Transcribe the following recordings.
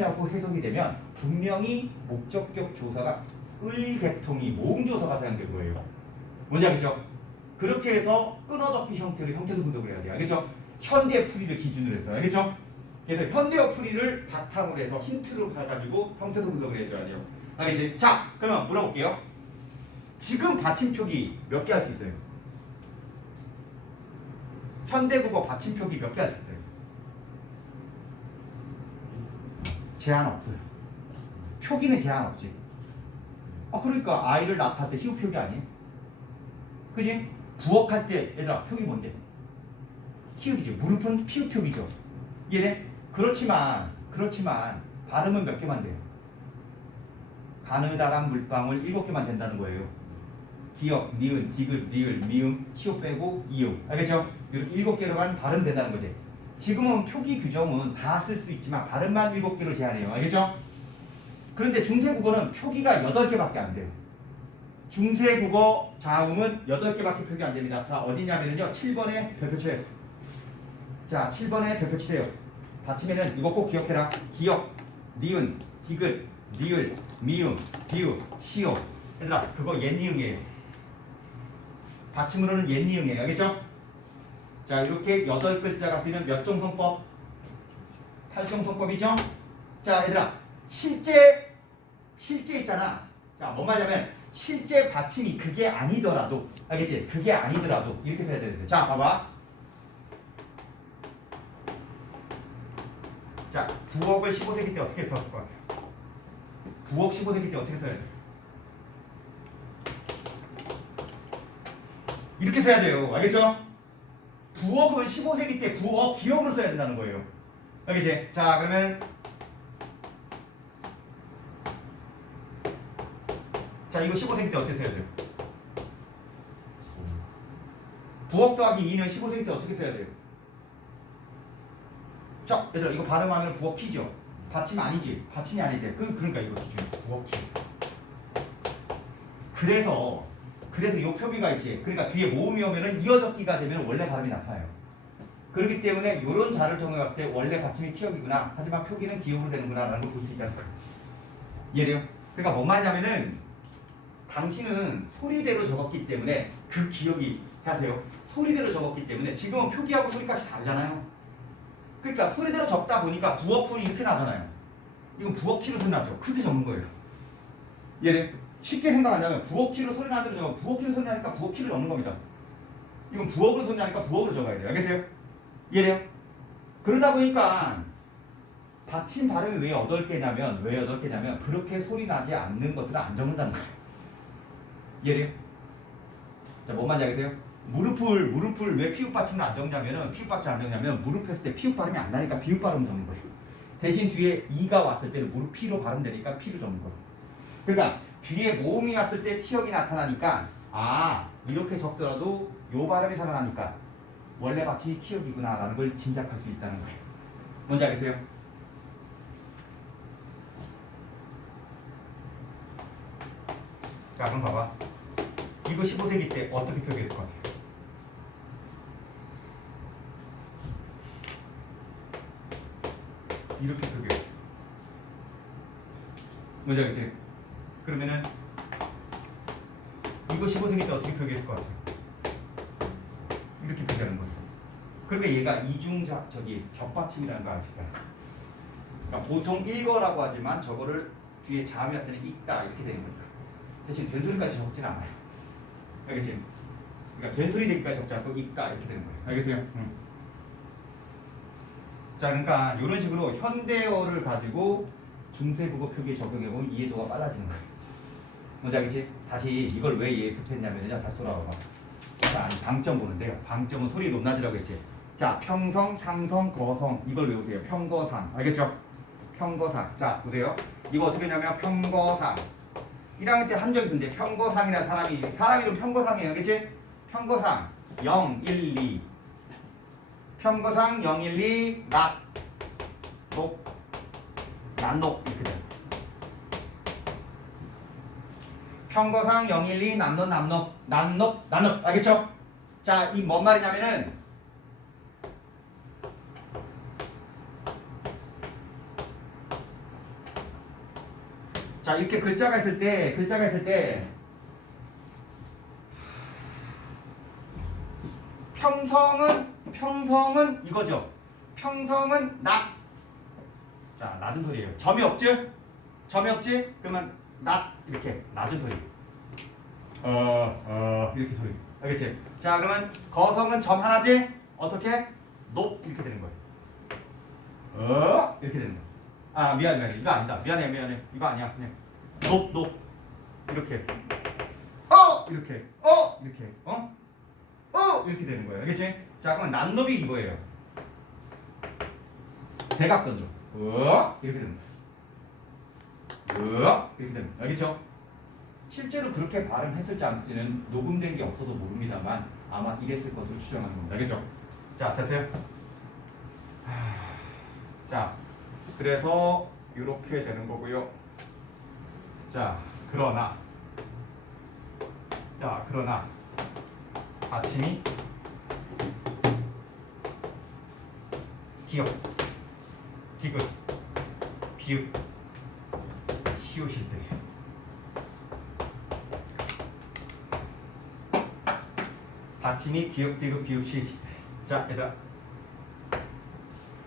을이라고 해석이 되면 분명히 목적격 조사가 을계통이 모음조사가 사용될 거예요. 뭔지 알겠죠? 그렇게 해서 끊어적기 형태로 형태소 분석을 해야 돼요. 알겠죠? 현대 풀이를 기준으로 해서. 알겠죠? 그래서 현대어 풀이를 바탕으로 해서 힌트로 봐가지고 형태소 분석을 해줘야 돼요. 알겠지? 자, 그러면 물어볼게요. 지금 받침표기 몇 개 할 수 있어요? 현대국어 받침표기 몇 개 할 수 있어요? 제한 없어요. 표기는 제한 없지. 그러니까 아이를 낳을 때 히읗 표기 아니에요? 그지? 부엌할 때 얘들아 표기 뭔데? 히읗이지. 무릎은 피읗 표기죠. 이해돼? 그렇지만 발음은 몇 개만 돼요? 가느다란 물방울 7개만 된다는 거예요. 기역, 니은, 디귿, 리을, 미음, 시옷 빼고 이음. 알겠죠? 이렇게 7개로만 발음된다는 거지. 지금은 표기 규정은 다 쓸 수 있지만 발음만 7개로 제한해요. 알겠죠? 그런데 중세국어는 표기가 8개밖에 안 돼요. 중세국어 자음은 8개밖에 표기 안 됩니다. 자, 어디냐면요. 7번에 별표 쳐요. 자, 7번에 별표 치세요. 받침에는 이거 꼭 기억해라. 기역, 니은, 디귿, 리을, 미음, 비읍, 시옷. 얘들아, 그거 옛니응이에요. 받침으로는 옛니응이에요. 알겠죠? 자, 이렇게 8글자가 쓰이는 몇 종 성법? 8종 성법이죠? 자, 얘들아, 실제 있잖아. 자, 뭔 말이냐면 실제 받침이 그게 아니더라도, 알겠지? 그게 아니더라도 이렇게 써야 되는데. 자, 봐봐. 자, 부엌을 15세기 때 어떻게 썼을 것 같아요? 부엌 15세기 때 어떻게 써야 돼요? 이렇게 써야 돼요. 알겠죠? 부엌은 15세기 때 부엌 기역으로 써야 된다는 거예요. 알겠지? 자, 그러면 자, 이거 15세기 때 어떻게 써야 돼요? 부엌 더하기 2는 15세기 때 어떻게 써야 돼요? 자, 얘들아, 이거 발음하면 부엌 키죠? 받침 아니지? 받침이 아니대. 그러니까 이거 기준 부엌 키. 그래서 이 표기가 있지. 그러니까 뒤에 모음이 오면은 이어적기가 되면 원래 발음이 나타나요. 그렇기 때문에 이런 자를 통해 봤을 때 원래 받침이 키역이구나. 하지만 표기는 기역으로 되는구나라는 걸 볼 수 있다는 거예요. 이해돼요? 그러니까 뭔 말이냐면은 당신은 소리대로 적었기 때문에 그 기억이 하세요. 소리대로 적었기 때문에 지금은 표기하고 소리까지 다르잖아요. 그러니까 소리대로 적다 보니까 부엌 소리 이렇게 나잖아요. 이건 부엌 키로 소리 나죠. 그렇게 적는 거예요. 이해돼? 쉽게 생각하냐면 부엌 키로 소리 나는 대로 적으면 부엌 키로 소리 나니까 부엌 키로 적는 겁니다. 이건 부엌으로 소리 나니까 부엌으로 적어야 돼요. 알겠어요? 이해돼요? 그러다 보니까 받침 발음이 왜 8개냐면 그렇게 소리 나지 않는 것들을 안 적는다는 거예요. 이해돼요? 자, 뭔 말인지 알겠어요? 무릎을 왜 피읍 받침을 안 적냐면은 피읍 받침 안 적냐면 무릎 했을 때 피읍 발음이 안 나니까 비읍 발음 적는 거예요. 대신 뒤에 이가 왔을 때는 무릎 피로 발음되니까 피로 적는 거예요. 그러니까 뒤에 모음이 왔을 때 피역이 나타나니까 이렇게 적더라도 요 발음이 살아나니까 원래 받침이 키역이구나 라는 걸 짐작할 수 있다는 거예요. 뭔지 알겠어요? 자, 그럼 봐봐. 이거 15세기 때 어떻게 표기했을 것 같아요? 이렇게 표기해요. 뭔지 알겠지? 그러면은 이거 15세기 때 어떻게 표기했을 것 같아요? 이렇게 표기하는 거예요. 그러니까 얘가 이중작 격받침이라는 걸 알 수 있다. 그러니까 보통 읽어라고 하지만 저거를 뒤에 자음이 왔을 때는 읽다 이렇게 되는 거니까. 대신 된소리까지 적지는 않아요. 알겠지? 그러니까 된소리 되기까지 적지 않고 읽다 이렇게 되는 거예요. 알겠어요? 자, 그러니까 이런 식으로 현대어를 가지고 중세국어 표기에 적용해보면 이해도가 빨라지는 거예요. 뭔지 알겠지? 다시 이걸 왜 예습했냐면요. 다시 돌아와봐. 자, 방점 보는데요. 방점은 소리 높낮이라고 했지. 자, 평성, 상성, 거성 이걸 외우세요. 평거상. 알겠죠? 평거상. 자, 보세요. 이거 어떻게 하냐면 평거상. 1학년 때 한 적이 있는데 평거상이라는 사람 이름 평거상이에요. 알겠지? 평거상 0, 1, 2 평거상 0, 1, 2 낮, 높, 난녹 이렇게 돼요. 평거상 0, 1, 2 남녹, 남녹, 난녹, 난녹 알겠죠? 자, 이 뭔 말이냐면은 자, 이렇게 글자가 있을 때 평성은 이거죠. 평성은 낮. 자, 낮은 소리예요. 점이 없지? 그러면 낮 이렇게 낮은 소리. 이렇게 소리. 알겠지? 자, 그러면 거성은 점 하나지? 어떻게? 높 이렇게 되는 거예요. 이렇게 되는 거예요. 아, 미안해. 이거 아니다. 미안해. 이거 아니야. 그냥 높 이렇게. 이렇게. 이렇게 되는 거예요. 알겠지? 자, 그러면 난높이 이거예요. 대각선으로. 이렇게 되는 거예요. 이렇게 되는 거예요. 알겠죠? 실제로 그렇게 발음했을지 안 했을지는 녹음된 게 없어서 모릅니다만 아마 이랬을 것으로 추정하는 겁니다. 알겠죠? 자, 됐어요? 자, 그래서 이렇게 되는 거고요. 자, 그러나 받침이 기역, 디귿, 비읍, 시옷일 때 받침이 기역, 디귿, 비읍, 시옷일 때. 자, 얘들아,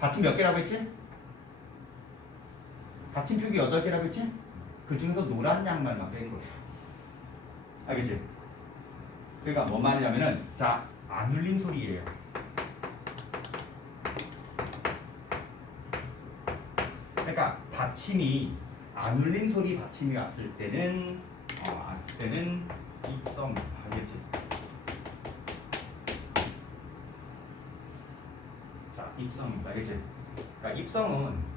받침 몇 개라고 했지? 받침 표기 8개라고 했지? 그 중에서 노란 양말만 뺀 거예요. 알겠지? 그러니까 뭔 말이냐면은, 자, 안 울림 소리예요. 그러니까 받침이 안 울림 소리 받침이 왔을 때는 입성. 알겠지? 자, 입성입니다. 알겠지? 그러니까 입성은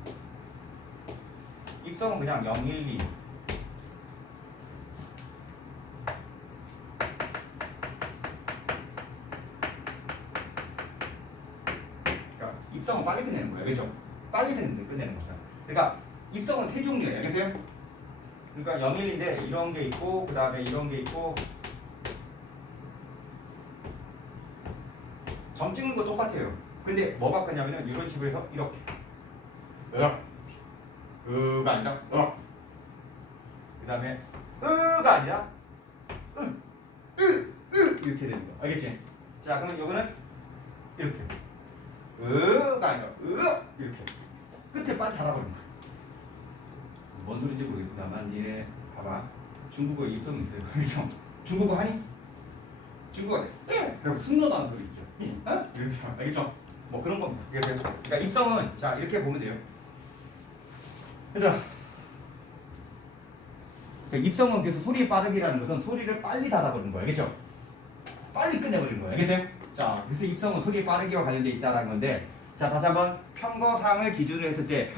그냥 0, 1, 2. 그러니까 입성은 빨리 끝내는 거예요. 그렇죠? 빨리 끝내는 거죠. 그러니까 입성은 세 종류예요. 알겠어요? 그러니까 0, 1, 2인데 이런 게 있고 그 다음에 이런 게 있고 점 찍는 거 똑같아요. 근데 뭐가 바뀌냐면은 이런 식으로 해서 이렇게 가 아니라 그 다음에 가 아니라 이렇게 되는 거. 알겠지? 자, 그러면 요거는 이렇게 가 아니라 이렇게 끝에 빨리 닫아버리는 거야. 뭔 소리인지 모르겠다만 얘 봐봐. 중국어에 입성이 있어요. 그렇죠? 중국어 하니? 중국어 그리고 순노다는 소리 있죠. 이러면서 알겠죠? 뭐 그런 겁니다. 그러니까 입성은 자 이렇게 보면 돼요. 얘들아, 입성은 그래서 소리의 빠르기라는 것은 소리를 빨리 닫아버리는 거예요. 알겠죠? 빨리 끝내버리는 거예요. 알겠어요? 자, 그래서 입성은 소리의 빠르기와 관련되어 있다는 건데, 자, 다시 한번 편거상을 기준으로 했을 때,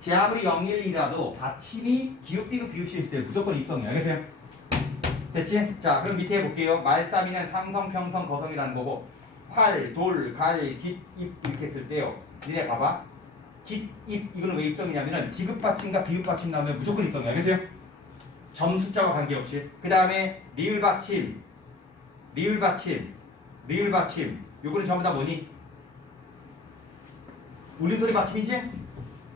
제 아무리 0, 1, 2라도 받침이 기읍, 디귿, 비읍, 시일 때 무조건 입성이에요. 알겠어요? 됐지? 자, 그럼 밑에 볼게요. 말싸미는 상성, 평성, 거성이라는 거고, 활, 돌, 갈, 깃, 입 이렇게 했을 때요. 니네 봐봐. 깃, 입 이거는 왜 입성이냐면은 디귿 받침과 비읍 받침 나오면 무조건 입성이에요. 알겠어요? 점 숫자와 관계없이. 그 다음에 리을 받침, 요거는 전부 다 뭐니? 울림소리 받침이지?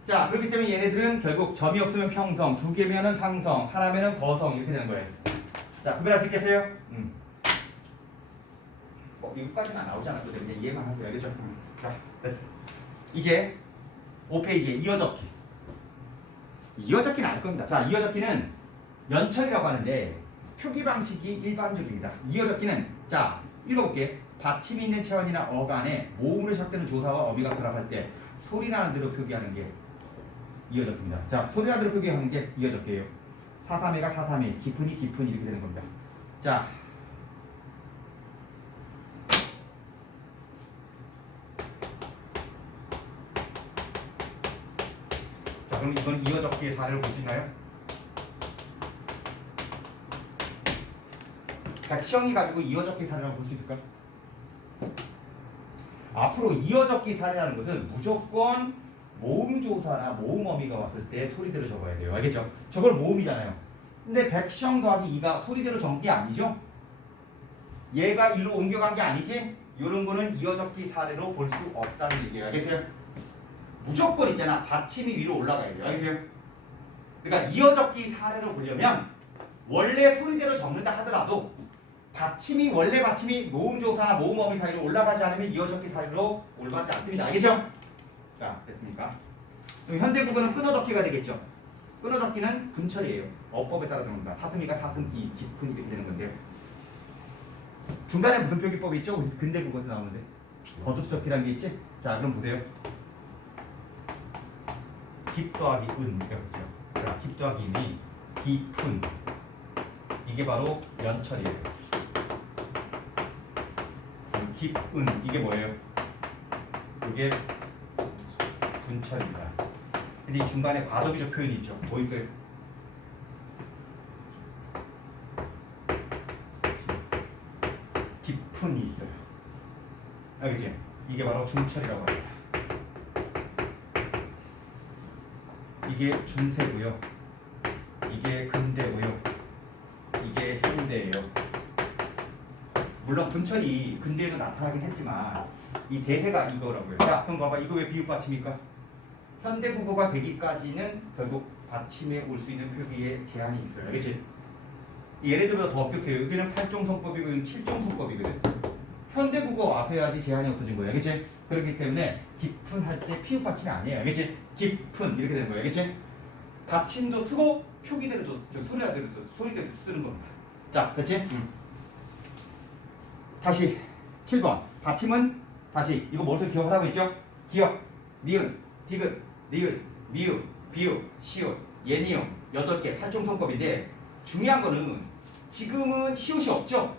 자, 그렇기 때문에 얘네들은 결국 점이 없으면 평성, 2개면은 상성, 하나면은 거성 이렇게 되는 거예요. 자, 구별할 수 있겠어요? 이거까지는 안 나오지 않았기 때문에 이해만 하세요. 알겠죠? 자, 됐어. 이제 5페이지에 이어적기. 이어적기는 알 겁니다. 자, 이어적기는 연철이라고 하는데 표기 방식이 일반적입니다. 이어적기는 자, 읽어볼게. 받침이 있는 체원이나 어간에 모음으로 시작되는 조사와 어미가 결합할 때 소리 나는 대로 표기하는 게 이어적기입니다. 자, 소리 나는 대로 표기하는 게 이어적기예요. 사삼회가 사삼회, 깊은이 이렇게 되는 겁니다. 자, 그럼 이건 이어적기의 사례를 보시나요? 백시영이 가지고 이어적기 사례라고 볼 수 있을까? 앞으로 이어적기 사례라는 것은 무조건 모음조사나 모음어미가 왔을 때 소리대로 적어야 돼요. 알겠죠? 저걸 모음이잖아요. 근데 백시영 더하기 2가 소리대로 적은 게 아니죠? 얘가 일로 옮겨간 게 아니지? 이런 거는 이어적기 사례로 볼 수 없다는 얘기예요. 알겠어요? 무조건 있잖아. 받침이 위로 올라가야 돼요. 알겠어요? 그러니까 이어적기 사례로 보려면 원래 소리대로 적는다 하더라도 원래 받침이 모음조사나 모음어미 사이로 올라가지 않으면 이어적기 사례로 올바르지 않습니다. 알겠죠? 자, 됐습니까? 그럼 현대국어는 끊어적기가 되겠죠. 끊어적기는 분철이에요. 어법에 따라 들어옵니다. 사슴이가 사슴이, 깊은 이렇게 되는 건데요. 중간에 무슨 표기법이 있죠? 근대국어에서 나오는데 거듭적기라는 게 있지? 자, 그럼 보세요. 깊 더하기 은 이렇게 보죠. 자, 깊 더하기 은이 깊은, 이게 바로 연철이에요. 깊은 이게 뭐예요? 이게 분철입니다. 근데 이 중간에 과도기적 표현이 있죠. 뭐 있어요? 깊은이 있어요. 알겠지? 이게 바로 중철이라고 합니다. 이게 중세고요. 이게 근대고요. 이게 현대예요. 물론 분철이 근대에도 나타나긴 했지만 이 대세가 이거라고요. 자, 그럼 봐봐. 이거 왜 비읍 받침입니까? 현대국어가 되기까지는 결국 받침에 올 수 있는 표기에 제한이 있어요. 알겠지? 예를 들어 더 엄격해요. 여기는 8종성법이고 여기는 7종성법이거든. 현대국어 와서 해야지 제한이 없어진 거예요. 알겠지? 그렇기 때문에 깊은 할 때 피읍 받침이 아니에요. 알겠지? 깊은 이렇게 되는 거예요. 알겠지? 받침도 쓰고 표기대로도 소리대로 쓰는 겁니다. 자, 됐지? 다시 7번. 받침은 다시 이거 무엇을 기억하라고 했죠? 기억, 니은, 디귿, 리을, 미읍, 비읍, 시옷, 예니음 8개 8종성법인데 중요한 거는 지금은 시옷이 없죠?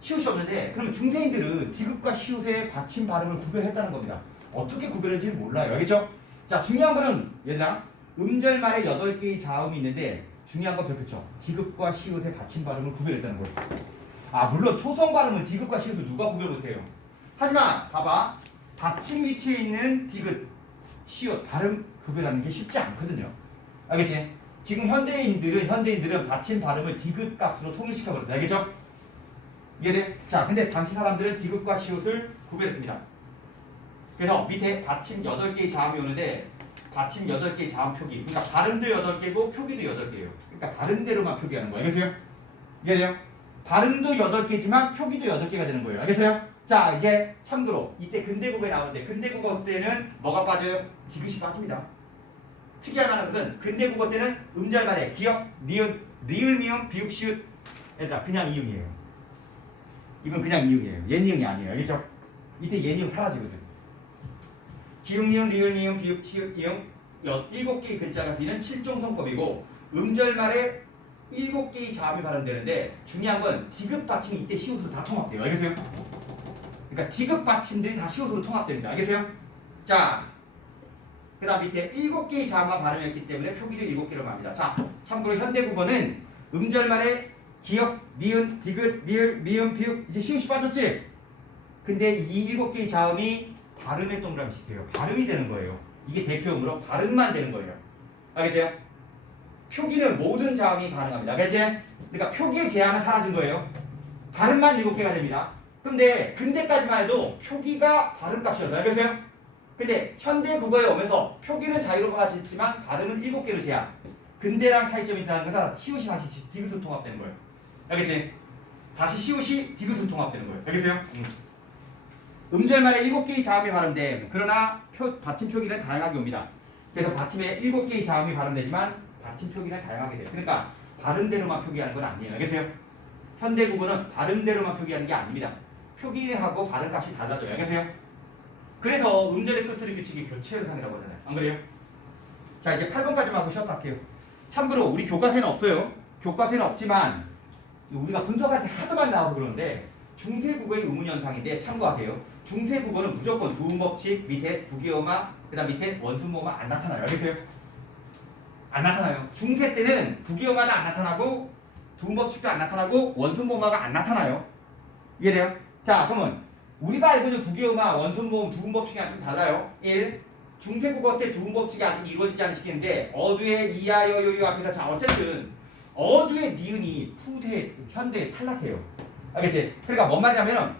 시옷이 없는데 그러면 중세인들은 디귿과 시옷의 받침 발음을 구별했다는 겁니다. 어떻게 구별했는지 몰라요. 알겠죠? 자, 중요한 거는 얘들아 음절말에 8개의 자음이 있는데 중요한 건 별표죠. 디귿과 시옷의 받침 발음을 구별했다는 거예요. 아, 물론 초성 발음은 디귿과 시옷을 누가 구별 못해요. 하지만 봐봐. 받침 위치에 있는 디귿, 시옷 발음 구별하는 게 쉽지 않거든요. 알겠지? 지금 현대인들은 받침 발음을 디귿 값으로 통일시켜 버렸어요. 알겠죠? 이해돼? 자, 근데 당시 사람들은 디귿과 시옷을 구별했습니다. 그래서 밑에 받침 8개의 자음이 오는데 받침 8개의 자음 표기. 그러니까 발음도 8개고 표기도 8개예요. 그러니까 발음대로만 표기하는 거예요. 알겠어요? 이해돼요? 발음도 8개지만 표기도 8개가 되는 거예요. 알겠어요? 자, 이제 참고로 이때 근대국어에 나오는데 근대국어 때는 뭐가 빠져요? 디귿이 빠집니다. 특이할 만한 것은 근대국어 때는 음절말에 기역, 니은, 리을, 미음, 비읍, 시읒 얘들아 그냥 이응이에요. 이건 그냥 이응이에요. 예니응이 아니에요. 알겠죠? 이때 예니응 사라지거든. 기역, 니은, 리을, 미음, 비읍, 시읒, 이응 7개의 글자가 쓰이는 7종성법이고 음절말에 7개의 자음이 발음되는데 중요한 건 디귿 받침이 이때 시옷으로 다 통합돼요. 알겠어요? 그러니까 디귿 받침들이 다 시옷으로 통합됩니다. 알겠어요? 자, 그 다음 밑에 7개의 자음만 발음했기 때문에 표기도 7개로 갑니다. 자, 참고로 현대국어는 음절말에 기역, 니은, 디귿, 리을, 미음, 비읍 이제 시옷이 빠졌지? 근데 이 7개의 자음이 발음에 동그라미 치세요. 발음이 되는 거예요. 이게 대표음으로 발음만 되는 거예요. 알겠어요? 표기는 모든 자음이 가능합니다. 알겠지? 그러니까 표기의 제한은 사라진 거예요. 발음만 7개가 됩니다. 근데 근대까지만 해도 표기가 발음값이었어요. 알겠어요? 근데 현대 국어에 오면서 표기는 자유로워지지만 발음은 7개로 제한. 근대랑 차이점이 있다는 것은 시옷이 다시 디귿으로 통합되는 거예요. 알겠지? 다시 시옷이 디귿으로 통합되는 거예요. 알겠어요? 음절말에 7개의 자음이 발음됨. 그러나 받침 표기는 다양하게 옵니다. 그래서 받침에 7개의 자음이 발음되지만 받침 표기는 다양하게 돼요. 그러니까 발음대로만 표기하는 건 아니에요. 알겠어요? 현대국어는 발음대로만 표기하는 게 아닙니다. 표기하고 발음값이 달라져요. 알겠어요? 그래서 음절의 끝소리 규칙이 교체 현상이라고 하잖아요. 안 그래요? 자, 이제 8번까지만 하고 쉬었다 할게요. 참고로 우리 교과서에는 없어요. 교과서에는 없지만 우리가 분석할 때 하도 많이 나와서 그러는데 중세국어의 의문현상인데 참고하세요. 중세국어는 무조건 두음법칙, 밑에 부기어마, 그 다음 밑에 원순모마 안 나타나요. 알겠어요? 안 나타나요. 중세 때는 부기어마도 안 나타나고 두음법칙도 안 나타나고 원순모마가 안 나타나요. 이해돼요? 자, 그러면 우리가 알고 있는 부기어마, 원순모음, 두음법칙이랑 좀 달라요. 1. 중세국어 때 두음법칙이 아직 이루어지지 않은 시기인데 어두의 이하, 여, 요, 요 앞에서 자 어쨌든 어두의 니은이 후대, 현대에 탈락해요. 알겠지? 그러니까 뭔 말이냐면은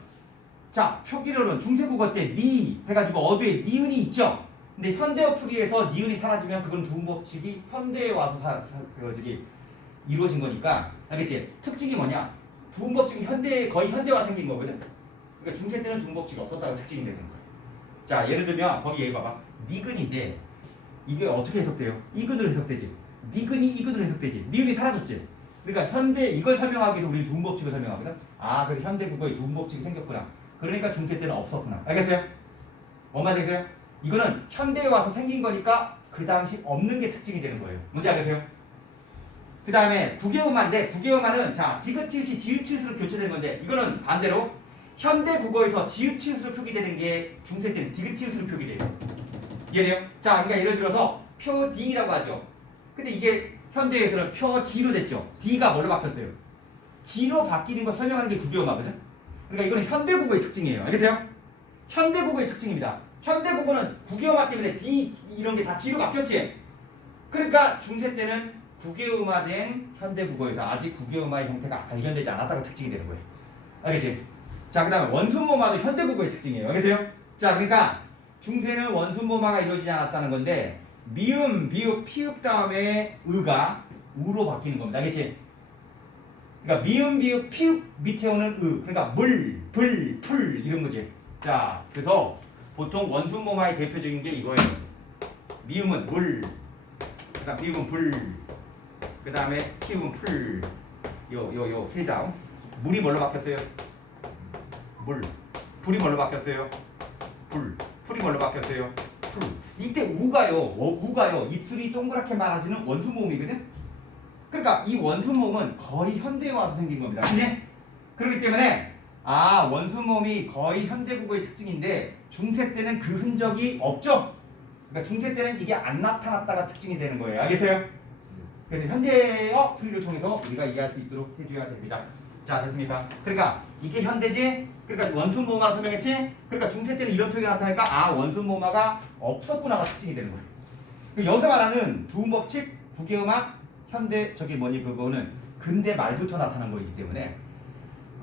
자, 표기로는 중세국어 때 니 해가지고 어두에 니은이 있죠? 근데 현대어풀이에서 니은이 사라지면 그건 두음법칙이 현대에 와서 이루어진 거니까 알겠지? 특징이 뭐냐? 두음법칙이 거의 현대화 생긴 거거든. 그러니까 중세 때는 두음법칙이 없었다고 특징이 되는 거야. 자, 예를 들면 거기 얘기 봐봐. 니근인데 이게 어떻게 해석돼요? 이근으로 해석되지. 니근이 이근으로 해석되지. 니은이 사라졌지. 그러니까 현대 이걸 설명하기 위해서 우리 두음법칙을 설명하거든. 아, 그래서 현대 국어에 두음법칙이 생겼구나. 그러니까 중세 때는 없었구나. 알겠어요? 뭔 말이겠어요? 이거는 현대에 와서 생긴 거니까 그 당시 없는 게 특징이 되는 거예요. 뭔지 알겠어요? 그 다음에 국외음화인데 국외음화는 자 디귿티읕이 지읒치읒으로 교체되는 건데 이거는 반대로 현대 국어에서 지읒치읒으로 표기되는 게 중세 때는 디귿티읒으로 표기돼요. 이해돼요? 자, 그러니까 예를 들어서 표디라고 하죠. 근데 이게 현대에서는 표지로 됐죠. D가 뭘로 바뀌었어요? G로 바뀌는 거 설명하는 게 국외음화거든. 그러니까 이거는 현대 국어의 특징이에요. 알겠어요? 현대 국어의 특징입니다. 현대 국어는 국외음화 때문에 D 이런 게 다 G로 바뀌었지. 그러니까 중세 때는 국외음화된 현대 국어에서 아직 국외음화의 형태가 발견되지 않았다가 특징이 되는 거예요. 알겠지? 자, 그다음에 원순모마도 현대 국어의 특징이에요. 알겠어요? 자, 그러니까 중세는 원순모마가 이루어지지 않았다는 건데 미음, 비읍, 피읍 다음에 의가 우로 바뀌는 겁니다. 알겠지? 그러니까 미음, 비읍, 피읍 밑에 오는 의. 그러니까 물, 불, 풀 이런 거지. 자, 그래서 보통 원순모마의 대표적인 게 이거예요. 미음은 물, 그다음 비읍은 불, 그다음에 피읍은 풀. 요 세 장. 물이 뭘로 바뀌었어요? 물. 불이 뭘로 바뀌었어요? 불. 풀이 뭘로 바뀌었어요? 풀. 이때 우가요. 입술이 동그랗게 말아지는 원순모음이거든. 그러니까 이 원순모음은 거의 현대에 와서 생긴 겁니다. 그치? 그렇기 때문에 원순모음이 거의 현대 국어의 특징인데 중세 때는 그 흔적이 없죠. 그러니까 중세 때는 이게 안 나타났다가 특징이 되는 거예요. 알겠어요? 그래서 현대어 풀이를 통해서 우리가 이해할 수 있도록 해줘야 됩니다. 자, 됐습니까? 그러니까 이게 현대지? 그러니까 원순모마로 설명했지? 그러니까 중세 때는 이런 표기가 나타나니까 원순모마가 없었구나가 특징이 되는 거예요. 여기서 말하는 두음법칙, 국외음악, 현대 그거는 근대 말부터 나타난 거이기 때문에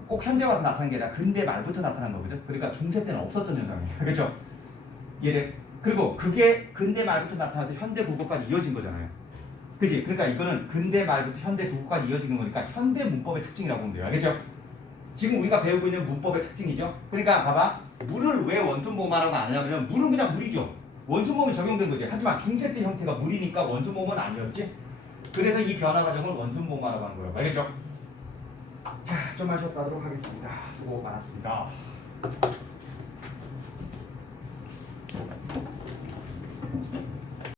꼭 현대 와서 나타난 게 아니라 근대 말부터 나타난 거거든. 그러니까 중세 때는 없었던 현상이에요. 그렇죠? 이해돼? 그리고 그게 근대 말부터 나타나서 현대 국어까지 이어진 거잖아요. 그지? 그러니까 이거는 근대 말부터 현대 국어까지 이어진 거니까 현대 문법의 특징이라고 보면 돼요. 알겠죠? 지금 우리가 배우고 있는 문법의 특징이죠. 그러니까 봐봐. 물을 왜 원순모마라고 안 하냐면 물은 그냥 물이죠. 원순모음이 적용된 거지. 하지만 중세 때 형태가 물이니까 원순모음은 아니었지. 그래서 이 변화 과정을 원순모마라고 하는 거예요. 알겠죠? 자, 좀만 쉬었다 하도록 하겠습니다. 수고 많았습니다.